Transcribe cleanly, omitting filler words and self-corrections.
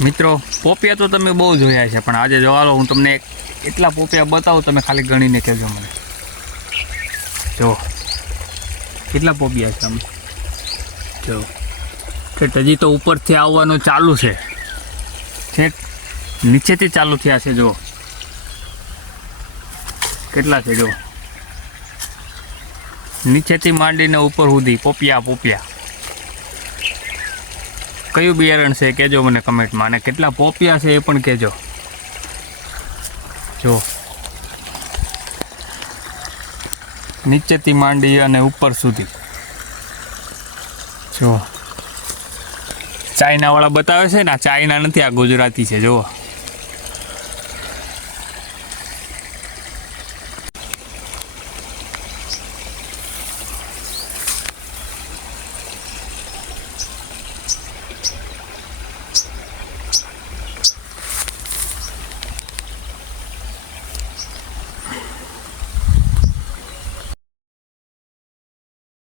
મિત્રો પોપિયા તો તમે બહુ જોયા છે, પણ આજે જોવા લો હું તમને એટલા પોપિયા બતાવું, તમે ખાલી ગણીને કહેજો મને. જો કેટલા પોપિયા છે આમ, જો ઠેઠ હજી તો ઉપરથી આવવાનું ચાલુ છે, ઠેઠ નીચેથી ચાલુ થયા છે. જો કેટલા છે, જો નીચેથી માંડીને ઉપર સુધી પોપિયા. કયું બિયારણ છે કહેજો મને કમેન્ટમાં, અને કેટલા પોપિયા છે એ પણ કહેજો. જો નીચેથી માંડી અને ઉપર સુધી. જો ચાઇનાવાળા બતાવે છે ને, આ ચાઇના નથી, આ ગુજરાતી છે. જુઓ